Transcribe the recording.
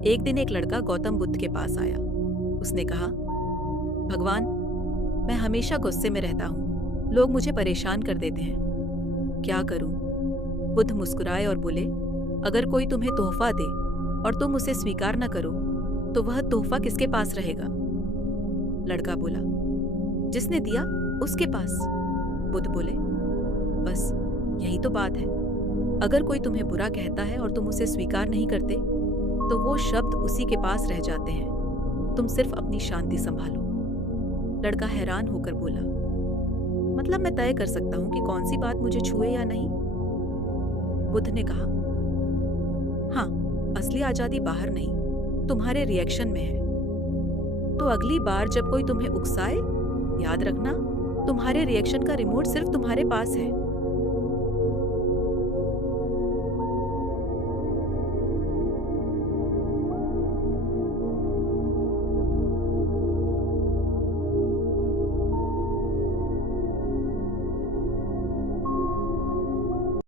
एक दिन एक लड़का गौतम बुद्ध के पास आया। उसने कहा, भगवान, मैं हमेशा गुस्से में रहता हूँ। लोग मुझे परेशान कर देते हैं। क्या करूँ? बुद्ध मुस्कुराए और बोले, अगर कोई तुम्हें तोहफा दे और तुम उसे स्वीकार न करो तो वह तोहफा किसके पास रहेगा? लड़का बोला, जिसने दिया उसके पास। बुद्ध बोले, बस यही तो बात है। अगर कोई तुम्हें बुरा कहता है और तुम उसे स्वीकार नहीं करते तो वो शब्द उसी के पास रह जाते हैं। तुम सिर्फ अपनी शांति संभालो। लड़का हैरान होकर बोला, मतलब मैं तय कर सकता हूं कि कौन सी बात मुझे छुए या नहीं? बुद्ध ने कहा, हाँ, असली आजादी बाहर नहीं, तुम्हारे रिएक्शन में है। तो अगली बार जब कोई तुम्हें उकसाए, याद रखना, तुम्हारे रिएक्शन का रिमोट सिर्फ तुम्हारे पास है।